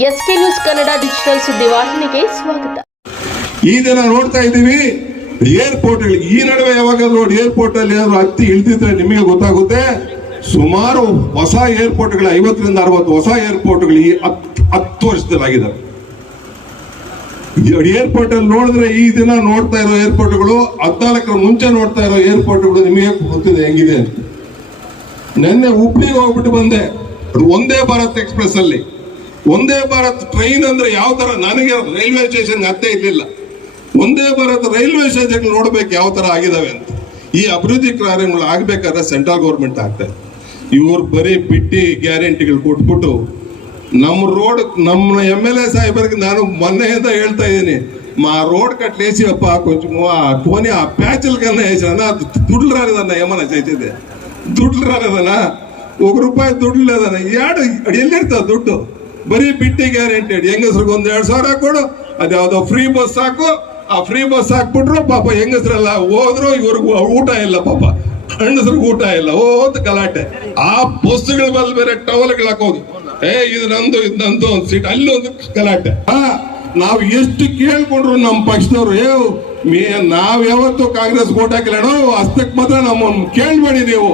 SK news Kannada digital ಸುದ್ದಿವಾಹಿನಿಗೆ ಸ್ವಾಗತ. ಈ ದಿನ ನೋಡ್ತಾ ಇದ್ದೀವಿ ಏರ್ಪೋರ್ಟ್ ಈ ನಡುವೆ ಯಾವಾಗಾದ್ರೂ ನೋಡಿ ಏರ್ಪೋರ್ಟ್ ಅಲ್ಲಿ ಹತ್ತಿ ಇಳಿದಿದ್ರೆ ನಿಮಗೆ ಗೊತ್ತಾಗುತ್ತೆ. ಸುಮಾರು ಹೊಸ ಏರ್ಪೋರ್ಟ್ಗಳು 50ರಿಂದ 60 ಹೊಸ ಏರ್ಪೋರ್ಟ್ಗಳು ಈ 10 ವರ್ಷದಲ್ಲಿ ಆಗಿದ್ದಾವೆ. ಏರ್ಪೋರ್ಟ್ ಅಲ್ಲಿ ನೋಡಿದ್ರೆ ಈ ದಿನ ನೋಡ್ತಾ ಇರೋ ಏರ್ಪೋರ್ಟ್ಗಳು 14ರ ಮುಂಚೆ ನೋಡ್ತಾ ಇರೋ ಏರ್ಪೋರ್ಟ್ಗಳು ನಿಮಗೆ ಗೊತ್ತಿದೆ ಹೆಂಗಿದೆ ಅಂತ. ನಿನ್ನೆ ಹುಬ್ಳಿಗೆ ಹೋಗ್ಬಿಟ್ಟು ಬಂದೆ. ಒಂದೇ ಭಾರತ್ ಎಕ್ಸ್ಪ್ರೆಸ್ ಅಲ್ಲಿ ಒಂದೇ ಭಾರತ್ ಟ್ರೈನ್ ಅಂದ್ರೆ ಯಾವ ತರ, ನನಗೆ ರೈಲ್ವೆ ಸ್ಟೇಷನ್ ಅತ್ತೆ ಇರ್ಲಿಲ್ಲ. ಒಂದೇ ಭಾರತ್ ರೈಲ್ವೆ ಸ್ಟೇಷನ್ ನೋಡ್ಬೇಕು ಯಾವ ತರ ಆಗಿದಾವೆ ಅಂತ. ಈ ಅಭಿವೃದ್ಧಿ ಕಾರ್ಯಗಳು ಆಗ್ಬೇಕಾದ್ರೆ ಸೆಂಟ್ರಲ್ ಗೌರ್ಮೆಂಟ್ ಆಗ್ತದೆ. ಇವ್ರು ಬರೀ ಬಿಟ್ಟಿ ಗ್ಯಾರಂಟಿಗಳು ಕೊಟ್ಬಿಟ್ಟು ನಮ್ಮ ರೋಡ್, ನಮ್ಮ MLA ಸಾಹೇಬರಿಗೆ ನಾನು ಮೊನ್ನೆಯಿಂದ ಹೇಳ್ತಾ ಇದ್ದೀನಿ, మా రోడ్ కట్లేసిప్ప కొంచెం పోనీ ఆ ప్యాచ్ల కన్నా వేసినా దుడ్లు రాలేదన్న, ఏమన్నా చేసేది దుడ్లు రాలేదన్నా, ₹1 ದುಡ್ಡು లేదన్న. ಎಲ್ಲಿರ್ತಾವ ದುಡ್ಡು? ಬರೀ ಬಿಟ್ಟಿ ಗ್ಯಾರಂಟಿ. ಹೆಂಗಸ್ರಿಗೆ 1,000 ಹಾಕೊಡು, ಅದ್ಯಾವ್ದೋ ಫ್ರೀ ಬಸ್ ಹಾಕು. ಆ ಫ್ರೀ ಬಸ್ ಹಾಕ್ಬಿಟ್ರು ಪಾಪ ಹೆಂಗಸ್ರೆಲ್ಲ ಹೋದ್ರು, ಇವ್ರಿಗೆ ಊಟ ಇಲ್ಲ, ಪಾಪ ಹೆಂಗಸ್ರಿಗೆ ಊಟ ಇಲ್ಲ. ಹೋದ್ ಗಲಾಟೆ. ಆ ಬಸ್ಗಳ ಮೇಲೆ ಬೇರೆ ಟವಲ್ಗಳು ಹಾಕೋದು, ಇದು ನಂದು ಇದು ನಂದು ಒಂದು ಸೀಟ್, ಅಲ್ಲಿ ಒಂದು ಗಲಾಟೆ. ನಾವ್ ಎಷ್ಟು ಕೇಳ್ಕೊಂಡ್ರು ನಮ್ಮ ಪಕ್ಷದವ್ರು, ನಾವ್ ಯಾವತ್ತು ಕಾಂಗ್ರೆಸ್ ಓಟ್ ಹಾಕಿಲ್ಲ, ಅಷ್ಟಕ್ಕೆ ಮಾತ್ರ ನಮ್ಮ ಕೇಳ್ಬೇಡಿ, ನೀವು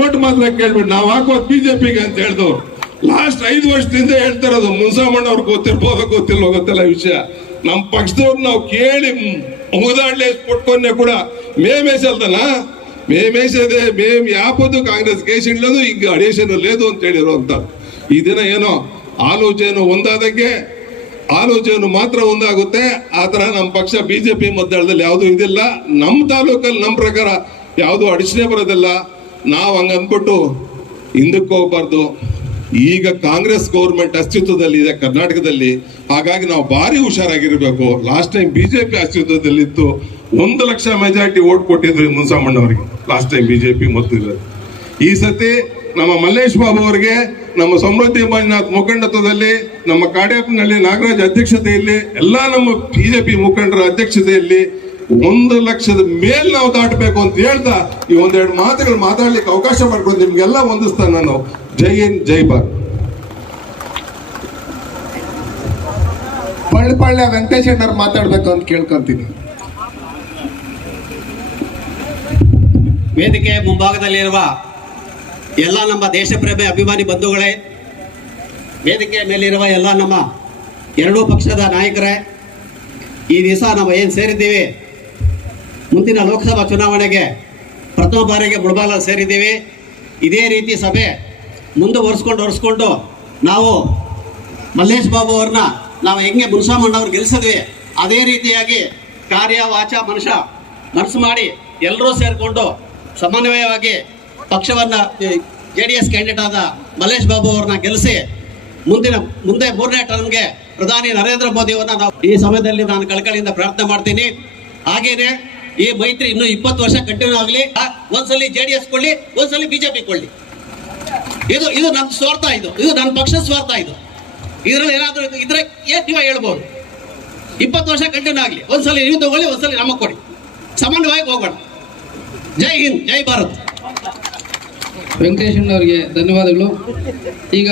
ಓಟ್ ಮಾತ್ರ ಕೇಳ್ಬೇಡಿ, ನಾವ್ ಹಾಕೋದು ಬಿಜೆಪಿಗೆ ಅಂತ ಹೇಳಿದವ್ರು. ಲಾಸ್ಟ್ 5 ವರ್ಷದಿಂದ ಹೇಳ್ತಾರದು. ಮುನ್ಸಾಮಣ್ಣ ಅವ್ರಿಗೆ ಗೊತ್ತಿಲ್ಲ ವಿಷಯ. ನಮ್ಮ ಪಕ್ಷದವ್ರು ನಾವು ಕೇಳಿ ಮುಗದಾಡ್ಲೆ ಪಟ್ಕೊಂಡೆ ಕೂಡ మేమేసేదనా, మేమేసేదే, మేము యాపొద్దు కాంగ్రెస్ కేసిండ్లేదు, ఇంక అడిషన్ లేదు ಅಂತ ಹೇಳಿರೋ ಅಂತ. ಈ ದಿನ ಏನೋ ಆಲೋಚನೆ ಒಂದಾದಂಗೆ, ಆಲೋಚನೆ ಮಾತ್ರ ಒಂದಾಗುತ್ತೆ. ಆತರ ನಮ್ಮ ಪಕ್ಷ ಬಿಜೆಪಿ ಮತದಾಳದಲ್ಲಿ ಯಾವುದು ಇದಿಲ್ಲ. ನಮ್ಮ ತಾಲೂಕಲ್ಲಿ ನಮ್ಮ ಪ್ರಕಾರ ಯಾವುದು ಅಡಿಷನೆ ಬರೋದಿಲ್ಲ. ನಾವು ಹಂಗ ಅಂದ್ಬಿಟ್ಟು ಹಿಂದಕ್ಕೆ ಹೋಗ್ಬಾರ್ದು. ಈಗ ಕಾಂಗ್ರೆಸ್ ಗೌರ್ಮೆಂಟ್ ಅಸ್ತಿತ್ವದಲ್ಲಿ ಇದೆ ಕರ್ನಾಟಕದಲ್ಲಿ, ಹಾಗಾಗಿ ನಾವು ಭಾರಿ ಹುಷಾರಾಗಿರ್ಬೇಕು. ಲಾಸ್ಟ್ ಟೈಮ್ ಬಿಜೆಪಿ ಅಸ್ತಿತ್ವದಲ್ಲಿತ್ತು, 1 ಲಕ್ಷ ಮೆಜಾರಿಟಿ ಓಟ್ ಕೊಟ್ಟಿದ್ರು ಮುನ್ಸಾಮಣ್ಣ ಅವರಿಗೆ ಲಾಸ್ಟ್ ಟೈಮ್ ಬಿಜೆಪಿ ಮತ್ತಿದ್ರು. ಈ ಸತಿ ನಮ್ಮ ಮಲ್ಲೇಶ್ ಬಾಬು ಅವರಿಗೆ, ನಮ್ಮ ಸಮೃದ್ಧಿ ಮಂಜುನಾಥ್ ಮುಖಂಡತ್ವದಲ್ಲಿ, ನಮ್ಮ ಕಾಡೇಪನಲ್ಲಿ ನಾಗರಾಜ್ ಅಧ್ಯಕ್ಷತೆಯಲ್ಲಿ, ಎಲ್ಲಾ ನಮ್ಮ ಬಿಜೆಪಿ ಮುಖಂಡರ ಅಧ್ಯಕ್ಷತೆಯಲ್ಲಿ 1 ಲಕ್ಷದ ಮೇಲ್ ನಾವು ದಾಟಬೇಕು ಅಂತ ಹೇಳ್ತಾ ಈ ಒಂದೆರಡು ಮಾತುಗಳು ಮಾತಾಡ್ಲಿಕ್ಕೆ ಅವಕಾಶ ಮಾಡ್ಕೊಂಡು ನಿಮ್ಗೆಲ್ಲ ವಂದಿಸ್ತಾನೆ ನಾನು. ಜೈ ಹಿಂದ್, ಜೈ ಭಾರತ್. ಪಳ್ಳ ವೆಂಕಟೇಶ್ ಅಣ್ಣವ್ರು ಮಾತಾಡ್ಬೇಕು ಅಂತ ಕೇಳ್ಕೊಂತೀನಿ. ವೇದಿಕೆ ಮುಂಭಾಗದಲ್ಲಿರುವ ಎಲ್ಲ ನಮ್ಮ ದೇಶಪ್ರೇಮಿ ಅಭಿಮಾನಿ ಬಂಧುಗಳೇ, ವೇದಿಕೆ ಮೇಲಿರುವ ಎಲ್ಲ ನಮ್ಮ ಎರಡೂ ಪಕ್ಷದ ನಾಯಕರೇ, ಈ ದಿವಸ ನಾವು ಏನು ಸೇರಿದ್ದೀವಿ, ಮುಂದಿನ ಲೋಕಸಭಾ ಚುನಾವಣೆಗೆ ಪ್ರಥಮ ಬಾರಿಗೆ ಮುಳಬಾಗಲು ಸೇರಿದ್ದೀವಿ. ಇದೇ ರೀತಿ ಸಭೆ ಮುಂದುವರಿಸ್ಕೊಂಡು ನಾವು ಮಲ್ಲೇಶ್ ಬಾಬು ಅವ್ರನ್ನ ನಾವು ಹೆಂಗೆ ಮುನ್ಸಾಮಣ್ಣವ್ರು ಗೆಲ್ಲಿಸಿದ್ವಿ, ಅದೇ ರೀತಿಯಾಗಿ ಕಾರ್ಯ ವಾಚ ಮನಸ್ಸು ಮಾಡಿ ಎಲ್ಲರೂ ಸೇರಿಕೊಂಡು ಸಮನ್ವಯವಾಗಿ ಪಕ್ಷವನ್ನು JDS ಕ್ಯಾಂಡಿಡೇಟ್ ಆದ ಮಲ್ಲೇಶ್ ಬಾಬು ಅವ್ರನ್ನ ಗೆಲ್ಲಿಸಿ ಮುಂದೆ 3ನೇ ಟರ್ಮ್ಗೆ ಪ್ರಧಾನಿ ನರೇಂದ್ರ ಮೋದಿ ಅವರನ್ನ ನಾವು ಈ ಸಮಯದಲ್ಲಿ ನಾನು ಕಳಕಳಿಯಿಂದ ಪ್ರಾರ್ಥನೆ ಮಾಡ್ತೀನಿ. ಹಾಗೇನೆ ಈ ಮೈತ್ರಿ ಇನ್ನೂ 20 ವರ್ಷ ಕಂಟಿನ್ಯೂ ಆಗಲಿ. ಒಂದ್ಸಲಿ JDS ಕೊಳ್ಳಿ, ಒಂದ್ಸಲಿ ಬಿಜೆಪಿ ಕೊಳ್ಳಿ. ಇದು ನನ್ನ ಸ್ವಾರ್ಥ, ಇದು ನನ್ನ ಪಕ್ಷದ ಸ್ವಾರ್ಥ. ಇದರಲ್ಲಿ ಏನಾದರೂ ಇದ್ರೆ ನೀವೇ ಹೇಳ್ಬೋದು. 20 ವರ್ಷ ಕಂಟಿನ್ಯೂ ಆಗಲಿ. ಒಂದ್ಸಲಿ ನೀವು ತಗೊಳ್ಳಿ, ಒಂದ್ಸಲಿ ನಮಗೆ ಕೊಡಿ, ಸಮನ್ವಯವಾಗಿ ಹೋಗೋಣ. ಜೈ ಹಿಂದ್, ಜೈ ಭಾರತ್. ವೆಂಕಟೇಶ್ ಅವರಿಗೆ ಧನ್ಯವಾದಗಳು. ಈಗ